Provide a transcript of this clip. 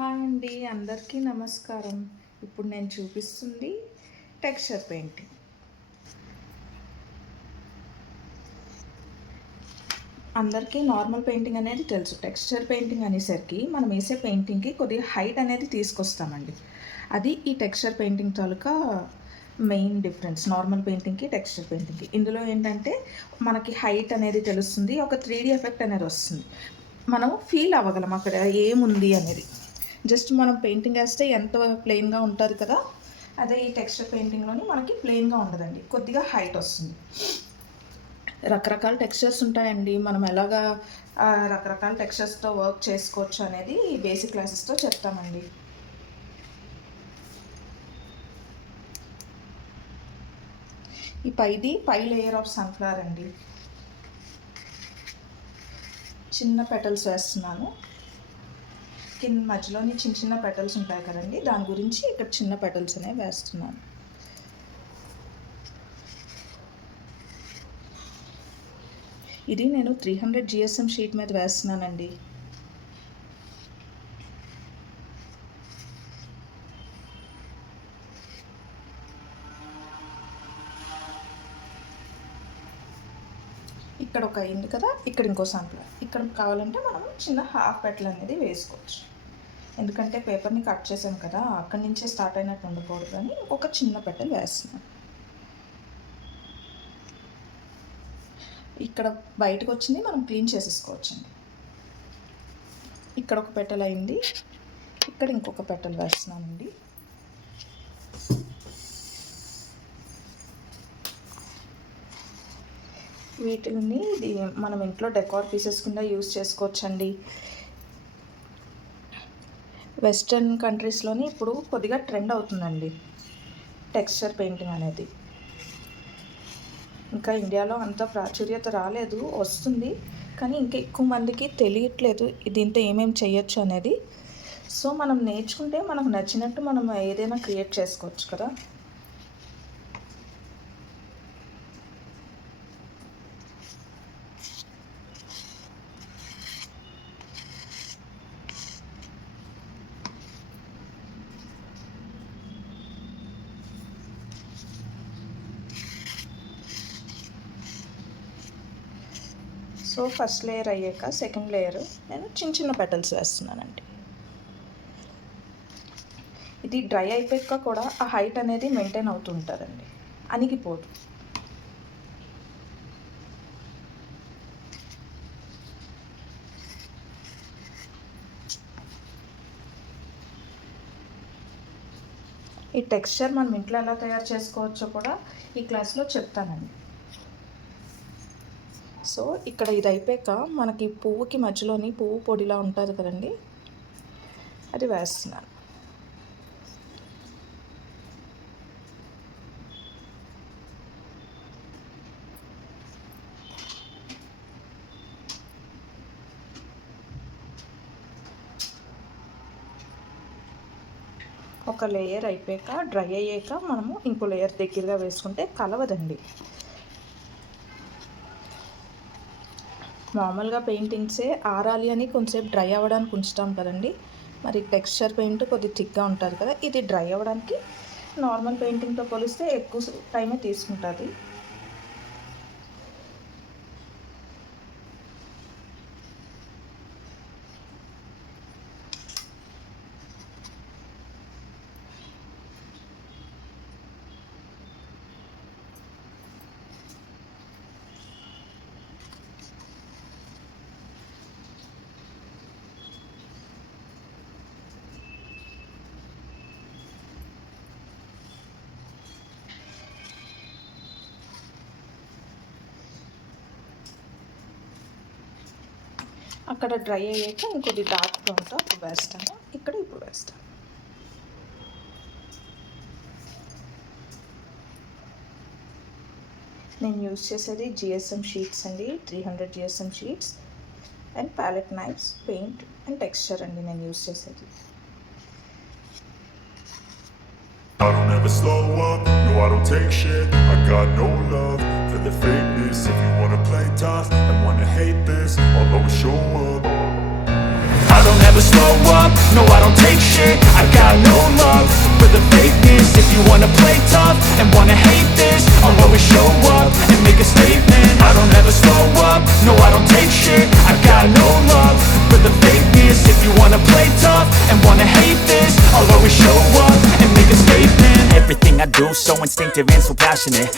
Hi అండి, అందరికీ నమస్కారం. ఇప్పుడు నేను చూపిస్తుంది టెక్స్చర్ పెయింటింగ్. అందరికీ నార్మల్ పెయింటింగ్ అనేది తెలుసు. టెక్స్చర్ పెయింటింగ్ అనేసరికి మనం వేసే పెయింటింగ్కి కొద్దిగా హైట్ అనేది తీసుకొస్తామండి. అది ఈ టెక్స్చర్ పెయింటింగ్ తాలూకా మెయిన్ డిఫరెన్స్ నార్మల్ పెయింటింగ్కి టెక్స్చర్ పెయింటింగ్కి. ఇందులో ఏంటంటే మనకి హైట్ అనేది తెలుస్తుంది, ఒక 3D ఎఫెక్ట్ అనేది వస్తుంది. మనం ఫీల్ అవ్వగలం అక్కడ ఏముంది అనేది. జస్ట్ మనం పెయింటింగ్ వేస్తే ఎంత ప్లెయిన్గా ఉంటుంది కదా, అదే ఈ టెక్స్చర్ పెయింటింగ్లోని మనకి ప్లెయిన్గా ఉండదండి, కొద్దిగా హైట్ వస్తుంది. రకరకాల టెక్స్చర్స్ ఉంటాయండి. మనం ఎలాగా రకరకాల టెక్స్చర్స్తో వర్క్ చేసుకోవచ్చు అనేది ఈ బేసిక్ క్లాసెస్తో చెప్తామండి. ఈ పై లేయర్ ఆఫ్ సన్ఫ్లవర్ అండి. చిన్న పెటల్స్ వేస్తున్నాను. కింద మధ్యలోని చిన్న చిన్న పెటల్స్ ఉంటాయి కదండి, దాని గురించి ఇక్కడ చిన్న పెటల్స్ అనేవి వేస్తున్నాను. ఇది నేను 300 GSM షీట్ మీద వేస్తున్నానండి. ఇక్కడ ఒక అయింది కదా, ఇక్కడ ఇంకో సాంపుల్. ఇక్కడ కావాలంటే మనం చిన్న హాఫ్ పెటల్ అనేది వేసుకోవచ్చు. ఎందుకంటే పేపర్ని కట్ చేసాం కదా, అక్కడి నుంచే స్టార్ట్ అయినట్టు ఉండకూడదు అని ఒక చిన్న పెటల్ వేస్తున్నాం. ఇక్కడ బయటకు వచ్చింది మనం క్లీన్ చేసేసుకోవచ్చండి. ఇక్కడ ఒక పెటల్ అయింది, ఇక్కడ ఇంకొక పెటల్ వేస్తున్నానండి. వీటిని మనం ఇంట్లో డెకార్ పీసెస్ కింద యూజ్ చేసుకోవచ్చండి. వెస్ట్రన్ కంట్రీస్లోని ఇప్పుడు కొద్దిగా ట్రెండ్ అవుతుందండి టెక్స్చర్ పెయింటింగ్ అనేది. ఇంకా ఇండియాలో అంత ప్రాచుర్యత రాలేదు, వస్తుంది కానీ ఇంకా ఎక్కువ మందికి తెలియట్లేదు దీంతో ఏమేమి చేయొచ్చు అనేది. సో మనం నేర్చుకుంటే మనకు నచ్చినట్టు మనం ఏదైనా క్రియేట్ చేసుకోవచ్చు కదా. సో ఫస్ట్ లేయర్ అయ్యాక సెకండ్ లేయర్ నేను చిన్న చిన్న పెటల్స్ వేస్తున్నానండి. ఇది డ్రై అయిపోయాక కూడా ఆ హైట్ అనేది మెయింటైన్ అవుతుంటుందండి, అణిగిపోదు. ఈ టెక్స్చర్ మనం ఇంట్లో ఎలా తయారు చేసుకోవచ్చో కూడా ఈ క్లాస్లో చెప్తానండి. సో ఇక్కడ ఇది అయిపోయాక మనకి పువ్వుకి మధ్యలోని పువ్వు పొడిలా ఉంటుంది కదండి, అది వేస్తున్నాను. ఒక లేయర్ అయిపోయాక డ్రై అయ్యాక మనము ఇంకో లేయర్ దగ్గరగా వేసుకుంటే కలవదండి. మామూలుగా పెయింటింగ్సే ఆరాలి అని కొంచెంసేపు డ్రై అవ్వడానికి ఉంచుతాం కదండి, మరి టెక్స్చర్ పెయింట్ కొద్దిగా థిక్గా ఉంటుంది కదా, ఇది డ్రై అవ్వడానికి నార్మల్ పెయింటింగ్తో పోలిస్తే ఎక్కువ టైమే తీసుకుంటుంది. అక్కడ డ్రై అయ్యాక ఇంకొద్ది డార్క్ బ్రౌన్తో అప్పుడు వేస్తాను, ఇక్కడ ఇప్పుడు వేస్తాను. నేను యూజ్ చేసేది GSM షీట్స్ అండి, 300 GSM sheets and palette knives, paint and texture అండి నేను యూజ్ చేసేది. I don't ever slow up, no I don't take shit. I got no love for the fakeness. If you wanna play tough and wanna hate this, I'll always show up. I don't ever slow up, no I don't take shit. I got no love for the fakeness. If you wanna play tough and wanna hate this, I'll always show up and make a statement. I don't ever slow up, no I don't take shit. I got no love for the fakeness. If you wanna play tough and wanna hate this, I'll always show up and make a statement. Everything I do so instinctive and so passionate.